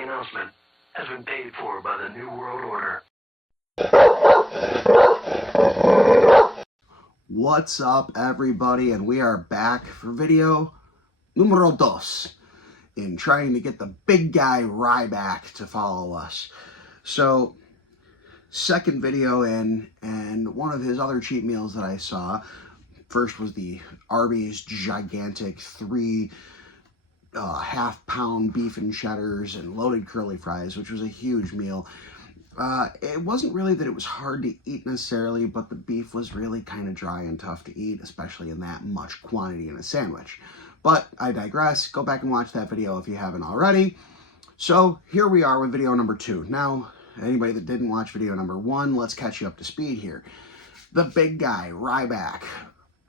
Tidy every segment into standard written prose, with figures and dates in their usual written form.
following announcement has been paid for by the New World Order. What's up, everybody? And we are back for video numero dos in trying to get the big guy Ryback to follow us. So, second video in, and one of his other cheat meals that I saw, first was the Arby's gigantic 3 half-pound beef and cheddars and loaded curly fries, which was a huge meal. It wasn't really that it was hard to eat necessarily, but the beef was really kind of dry and tough to eat, especially in that much quantity in a sandwich. But I digress. Go back and watch that video if you haven't already. So here we are with video number 2. Now, anybody that didn't watch video number 1, let's catch you up to speed here. The big guy, Ryback,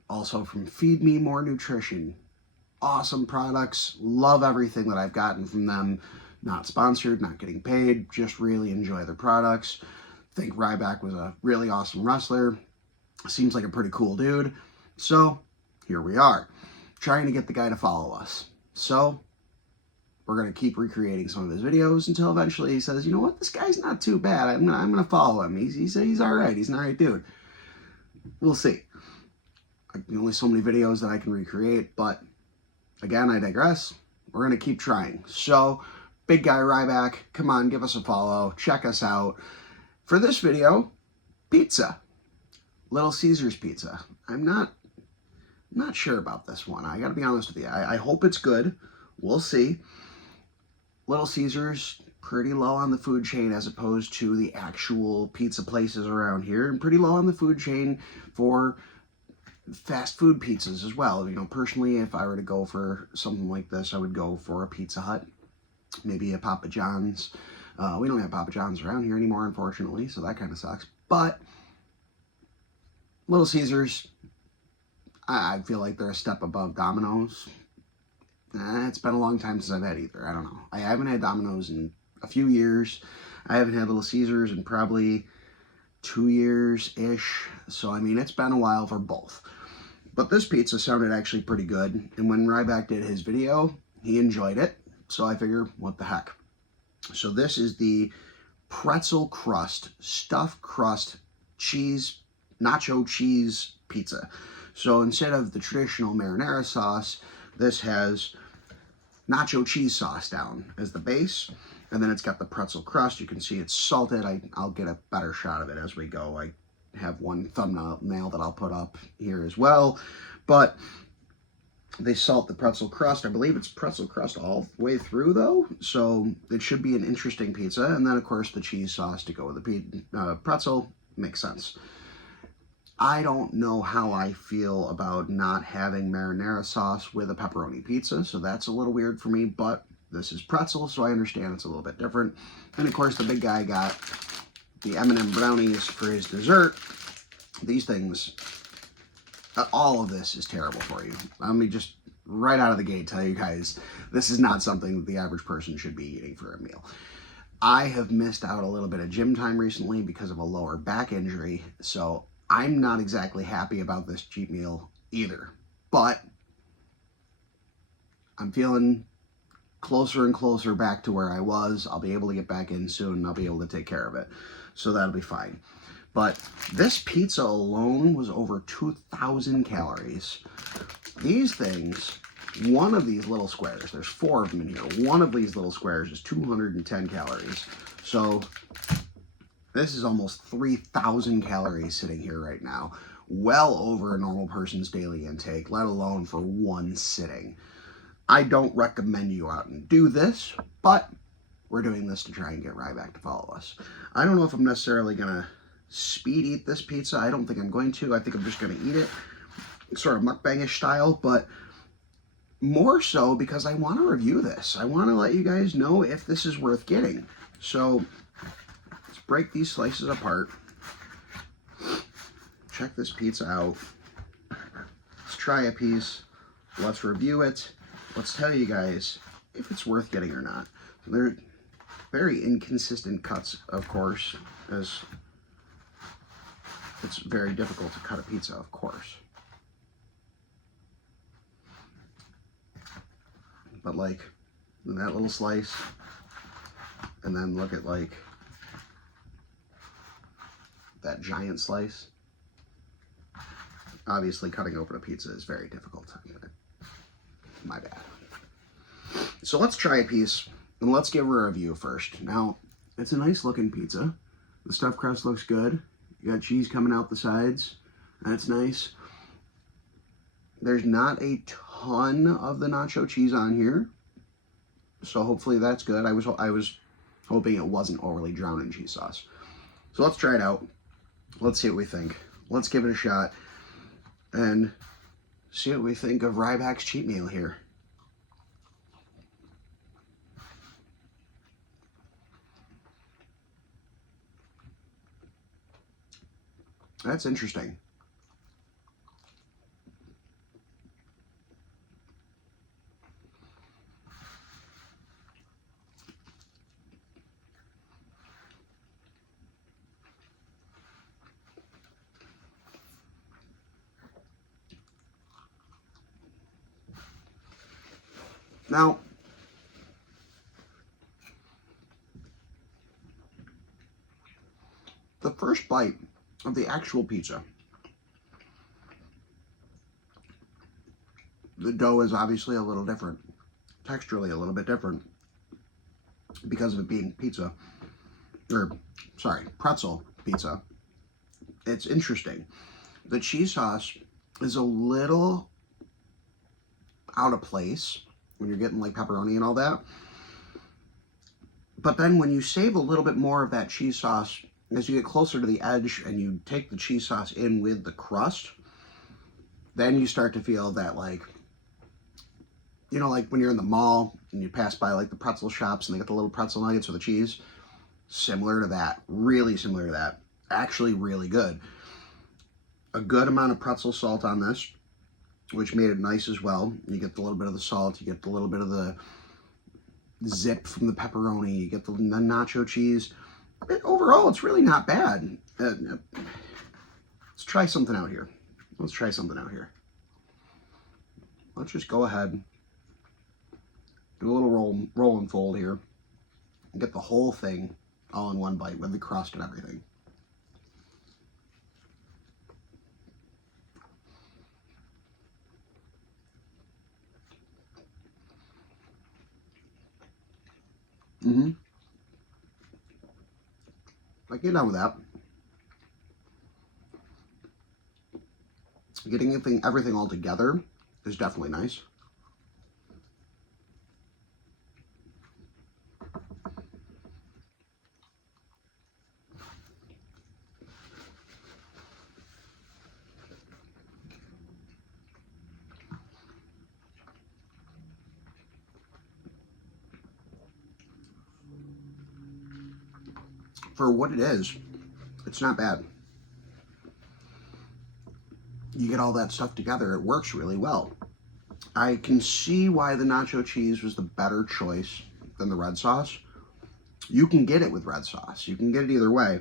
also from Feed Me More Nutrition. Awesome products. Love everything that I've gotten from them. Not sponsored, not getting paid, just really enjoy their products. Think Ryback was a really awesome wrestler. Seems like a pretty cool dude. So, here we are, trying to get the guy to follow us. So, we're going to keep recreating some of his videos until eventually he says, you know what, this guy's not too bad. I'm going to follow him. He's all right. He's an all right dude. We'll see. Only so many videos that I can recreate, but again, I digress. We're going to keep trying. So, big guy Ryback, come on, give us a follow. Check us out. For this video, pizza. Little Caesars pizza. I'm not sure about this one. I got to be honest with you. I hope it's good. We'll see. Little Caesars, pretty low on the food chain as opposed to the actual pizza places around here, and pretty low on the food chain for fast food pizzas as well. You know, personally, if I were to go for something like this, I would go for a Pizza Hut, maybe a Papa John's. We don't have Papa John's around here anymore, unfortunately, so that kind of sucks. But Little Caesars, I feel like they're a step above Domino's. It's been a long time since I've had either. I don't know. I haven't had Domino's in a few years. I haven't had Little Caesars in probably 2 years-ish. So, I mean, it's been a while for both. But this pizza sounded actually pretty good. And when Ryback did his video, he enjoyed it. So I figure, what the heck. So this is the pretzel crust, stuffed crust, cheese, nacho cheese pizza. So instead of the traditional marinara sauce, this has nacho cheese sauce down as the base. And then it's got the pretzel crust. You can see it's salted. I'll get a better shot of it as we go. I have one thumbnail that I'll put up here as well. But they salt the pretzel crust. I believe it's pretzel crust all the way through, though. So it should be an interesting pizza. And then, of course, the cheese sauce to go with the pretzel makes sense. I don't know how I feel about not having marinara sauce with a pepperoni pizza. So that's a little weird for me, but this is pretzel, so I understand it's a little bit different. And of course, the big guy got the M&M brownies for his dessert. These things, all of this is terrible for you. Let me just right out of the gate tell you guys, this is not something that the average person should be eating for a meal. I have missed out a little bit of gym time recently because of a lower back injury, so I'm not exactly happy about this cheat meal either. But I'm feeling closer and closer back to where I was. I'll be able to get back in soon, and I'll be able to take care of it. So that'll be fine. But this pizza alone was over 2,000 calories. These things, one of these little squares, there's 4 of them in here. One of these little squares is 210 calories. So this is almost 3,000 calories sitting here right now. Well over a normal person's daily intake, let alone for one sitting. I don't recommend you out and do this, but we're doing this to try and get Ryback to follow us. I don't know if I'm necessarily going to speed eat this pizza. I don't think I'm going to. I think I'm just going to eat it sort of mukbangish style, but more so because I want to review this. I want to let you guys know if this is worth getting. So let's break these slices apart. Check this pizza out. Let's try a piece. Let's review it. Let's tell you guys if it's worth getting or not. They're very inconsistent cuts, of course, as it's very difficult to cut a pizza, of course. But like, that little slice, and then look at like that giant slice. Obviously, cutting open a pizza is very difficult. My bad. So let's try a piece, and let's give her a review first. Now, it's a nice looking pizza. The stuffed crust looks good. You got cheese coming out the sides. That's nice. There's not a ton of the nacho cheese on here, so hopefully that's good. I was hoping it wasn't overly drowned in cheese sauce. So let's try it out. Let's see what we think. Let's give it a shot and see what we think of Ryback's cheat meal here. That's interesting. Now, the first bite of the actual pizza, the dough is obviously a little different, texturally a little bit different because of it being pizza, or sorry, pretzel pizza. It's interesting. The cheese sauce is a little out of place when you're getting like pepperoni and all that. But then when you save a little bit more of that cheese sauce, as you get closer to the edge and you take the cheese sauce in with the crust, then you start to feel that, like, you know, like when you're in the mall and you pass by like the pretzel shops and they got the little pretzel nuggets with the cheese, similar to that, really similar to that, actually really good. A good amount of pretzel salt on this, which made it nice as well. You get the little bit of the salt, you get the little bit of the zip from the pepperoni, you get the nacho cheese. Overall, it's really not bad. Let's try something out here. Let's just go ahead, do a little roll and fold here, and get the whole thing all in one bite with the crust and everything. I get done with that. Getting everything all together is definitely nice. For what it is, it's not bad. You get all that stuff together, it works really well. I can see why the nacho cheese was the better choice than the red sauce. You can get it with red sauce. You can get it either way.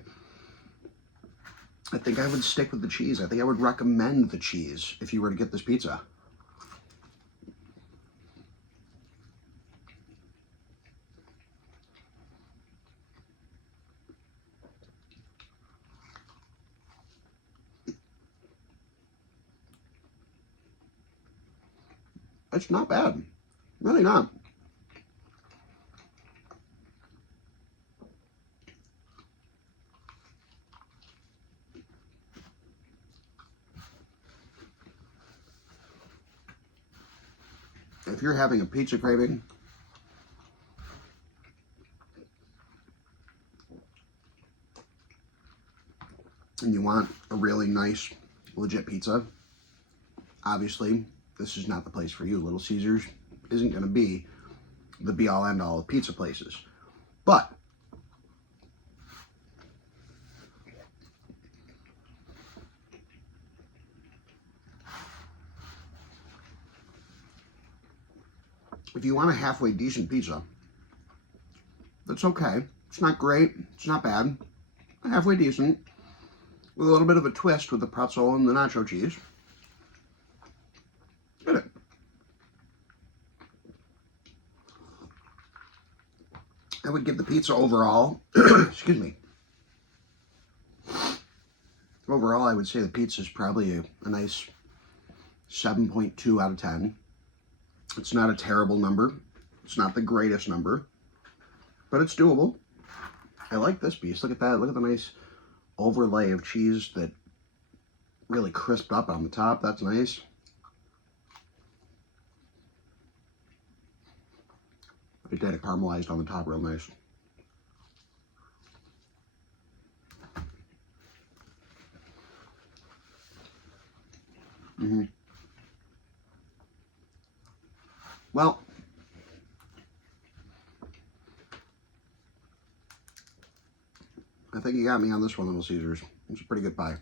I think I would stick with the cheese. I think I would recommend the cheese if you were to get this pizza. It's not bad. Really not. If you're having a pizza craving, and you want a really nice, legit pizza, obviously, this is not the place for you. Little Caesars isn't going to be the be-all, end-all of pizza places. But if you want a halfway decent pizza, that's okay. It's not great. It's not bad. Halfway decent, with a little bit of a twist with the pretzel and the nacho cheese. Get it. would give the pizza overall, excuse me. Overall, I would say the pizza is probably a nice 7.2 out of 10. It's not a terrible number. It's not the greatest number, but it's doable. I like this piece. Look at that. Look at the nice overlay of cheese that really crisped up on the top. That's nice. It did. It caramelized on the top real nice. Well, I think you got me on this one, Little Caesars. It's a pretty good pie.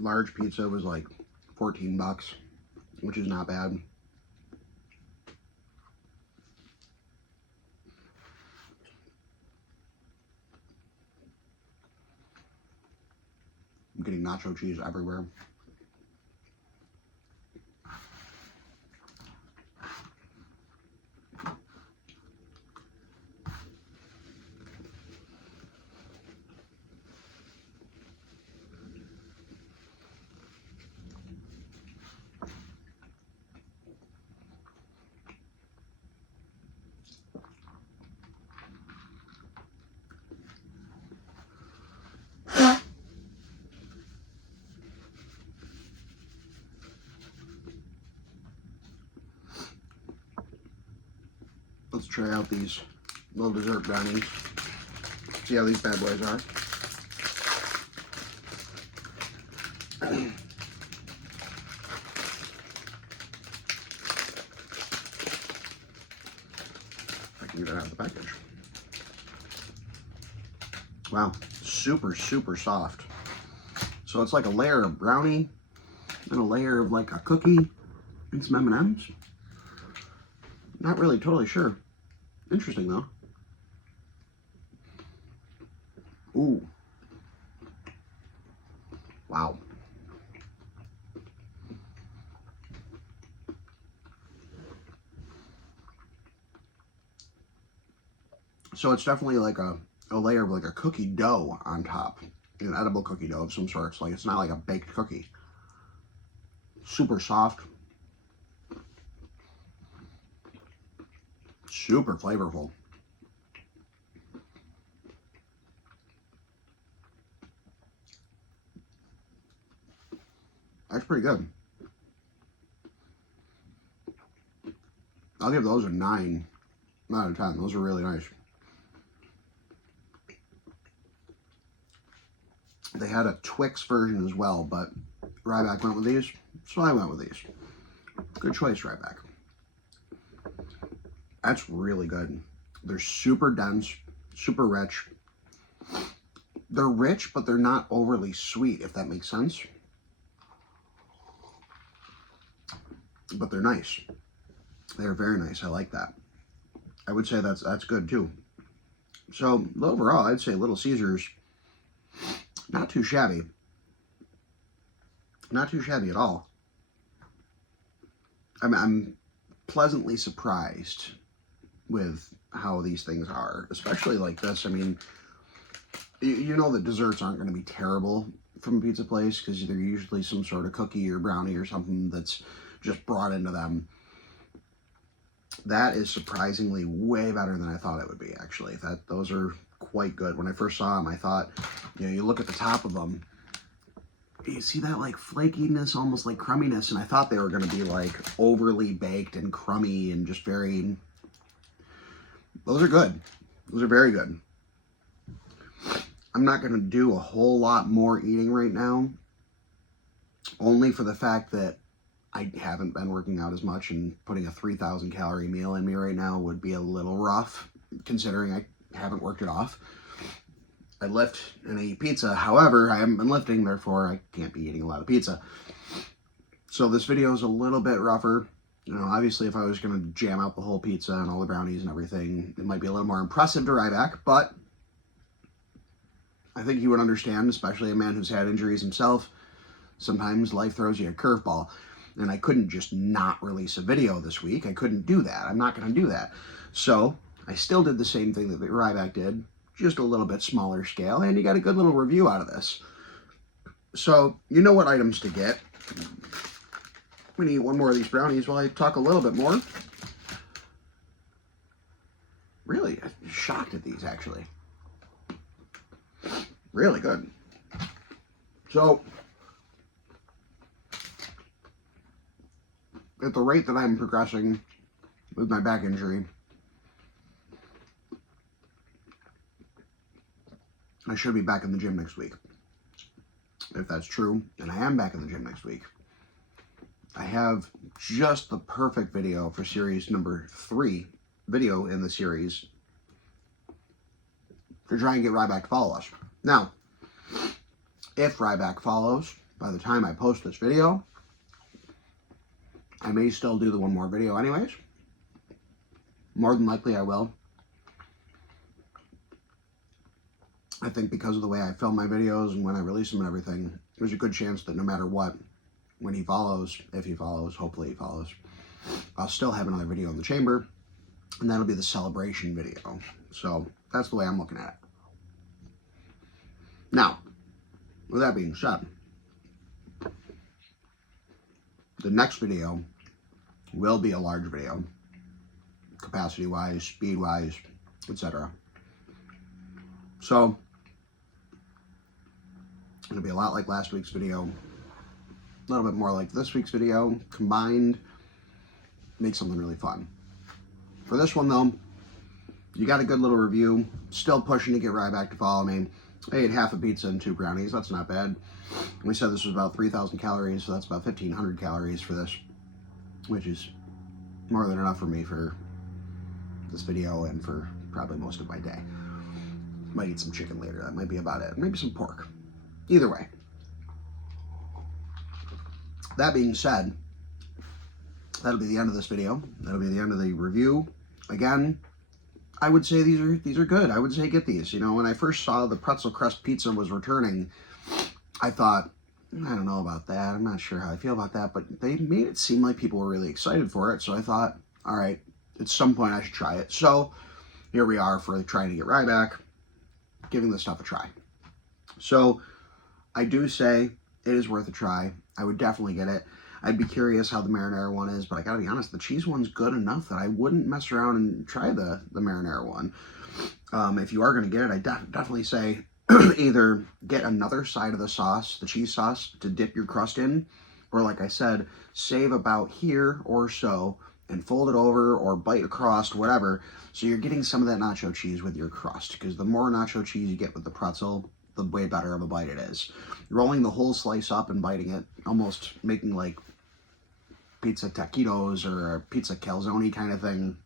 Large pizza was like 14 bucks, which is not bad. I'm getting nacho cheese everywhere. Let's try out these little dessert brownies. See how these bad boys are. I can get it out of the package. Wow, super, super soft. So it's like a layer of brownie and a layer of like a cookie and some M&Ms. Not really totally sure. Interesting though. Ooh. Wow. So it's definitely like a layer of like a cookie dough on top. An edible cookie dough of some sort. It's like, it's not like a baked cookie. Super soft. Super flavorful. That's pretty good. I'll give those a 9 out of 10. Those are really nice. They had a Twix version as well, but Ryback went with these, so I went with these. Good choice, Ryback. That's really good. They're super dense, super rich. They're rich, but they're not overly sweet, if that makes sense. But they're nice. They're very nice. I like that. I would say that's good too. So overall, I'd say Little Caesars, not too shabby. Not too shabby at all. I'm pleasantly surprised with how these things are, especially like this. I mean, you know that desserts aren't going to be terrible from a pizza place because they're usually some sort of cookie or brownie or something that's just brought into them. That is surprisingly way better than I thought it would be, actually. Those are quite good. When I first saw them, I thought, you look at the top of them, you see that like flakiness, almost like crumminess, and I thought they were going to be like overly baked and crummy and just very... Those are good. Those are very good. I'm not going to do a whole lot more eating right now, only for the fact that I haven't been working out as much, and putting a 3,000 calorie meal in me right now would be a little rough, considering I haven't worked it off. I lift and I eat pizza. However, I haven't been lifting, therefore I can't be eating a lot of pizza. So this video is a little bit rougher. You know, obviously if I was going to jam out the whole pizza and all the brownies and everything, it might be a little more impressive to Ryback, but I think he would understand, especially a man who's had injuries himself. Sometimes life throws you a curveball, and I couldn't just not release a video this week. I couldn't do that. I'm not going to do that. So I still did the same thing that Ryback did, just a little bit smaller scale, and you got a good little review out of this. So you know what items to get. I'm going to eat one more of these brownies while I talk a little bit more. Really, I'm shocked at these, actually. Really good. So, at the rate that I'm progressing with my back injury, I should be back in the gym next week. If that's true, and I am back in the gym next week, I have just the perfect video for series number 3, video in the series, to try and get Ryback to follow us. Now, if Ryback follows by the time I post this video, I may still do the one more video anyways. More than likely I will. I think because of the way I film my videos and when I release them and everything, there's a good chance that no matter what, when he follows, if he follows, hopefully he follows, I'll still have another video in the chamber, and that'll be the celebration video. So that's the way I'm looking at it. Now, with that being said, the next video will be a large video, capacity-wise, speed-wise, etc. So, it'll be a lot like last week's video, a little bit more like this week's video, combined, make something really fun. For this one, though, you got a good little review, still pushing to get Ryback to follow me. I ate half a pizza and 2 brownies, that's not bad. We said this was about 3,000 calories, so that's about 1,500 calories for this, which is more than enough for me for this video and for probably most of my day. Might eat some chicken later, that might be about it. Maybe some pork. Either way. That being said, that'll be the end of this video. That'll be the end of the review. Again, I would say these are good. I would say get these. You know, when I first saw the pretzel crust pizza was returning, I thought, I don't know about that. I'm not sure how I feel about that, but they made it seem like people were really excited for it. So I thought, all right, at some point I should try it. So here we are for trying to get Ryback, giving this stuff a try. So I do say it is worth a try. I would definitely get it. I'd be curious how the marinara one is, but I gotta be honest, the cheese one's good enough that I wouldn't mess around and try the marinara one. If you are gonna get it, I definitely say either get another side of the sauce, the cheese sauce, to dip your crust in, or like I said, save about here or so and fold it over or bite across, whatever, so you're getting some of that nacho cheese with your crust, because the more nacho cheese you get with the pretzel, the way better of a bite it is. Rolling the whole slice up and biting it, almost making like pizza taquitos or a pizza calzone kind of thing,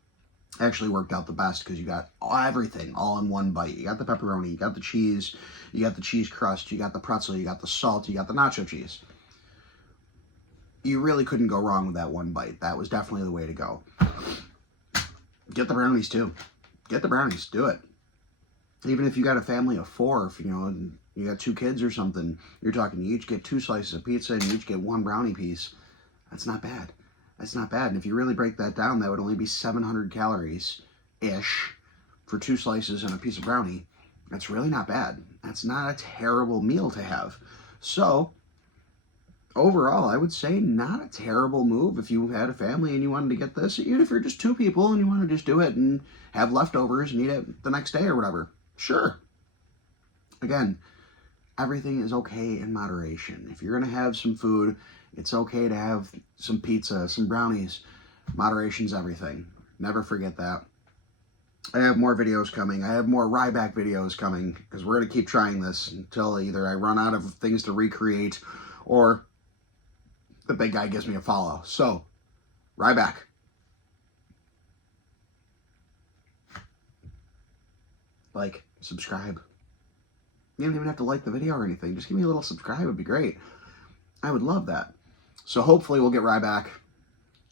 actually worked out the best because you got everything all in one bite. You got the pepperoni, you got the cheese, you got the cheese crust, you got the pretzel, you got the salt, you got the nacho cheese. You really couldn't go wrong with that one bite. That was definitely the way to go. Get the brownies too. Get the brownies, do it. Even if you got a family of 4, if you know, and you got 2 kids or something, you're talking, you each get 2 slices of pizza and you each get 1 brownie piece. That's not bad. That's not bad. And if you really break that down, that would only be 700 calories-ish for 2 slices and a piece of brownie. That's really not bad. That's not a terrible meal to have. So, overall, I would say not a terrible move if you had a family and you wanted to get this. Even if you're just 2 people and you want to just do it and have leftovers and eat it the next day or whatever. Sure. Again, everything is okay in moderation. If you're going to have some food, it's okay to have some pizza, some brownies. Moderation's everything. Never forget that. I have more videos coming. I have more Ryback videos coming because we're going to keep trying this until either I run out of things to recreate or the big guy gives me a follow. So, Ryback. Like, subscribe. You don't even have to like the video or anything. Just give me a little subscribe. It would be great. I would love that. So hopefully we'll get Ryback.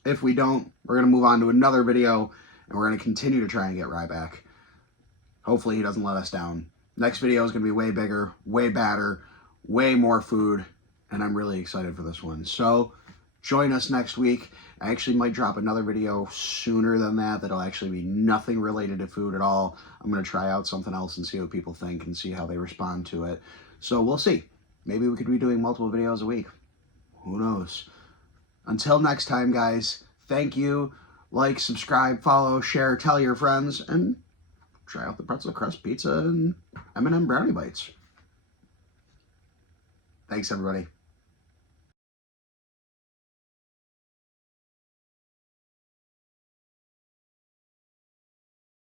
If we don't, we're going to move on to another video, and we're going to continue to try and get Ryback. Hopefully he doesn't let us down. Next video is going to be way bigger, way badder, way more food, and I'm really excited for this one. So join us next week. I actually might drop another video sooner than that. That'll actually be nothing related to food at all. I'm going to try out something else and see what people think and see how they respond to it. So we'll see. Maybe we could be doing multiple videos a week. Who knows? Until next time, guys, thank you. Like, subscribe, follow, share, tell your friends, and try out the pretzel crust pizza and M&M brownie bites. Thanks, everybody.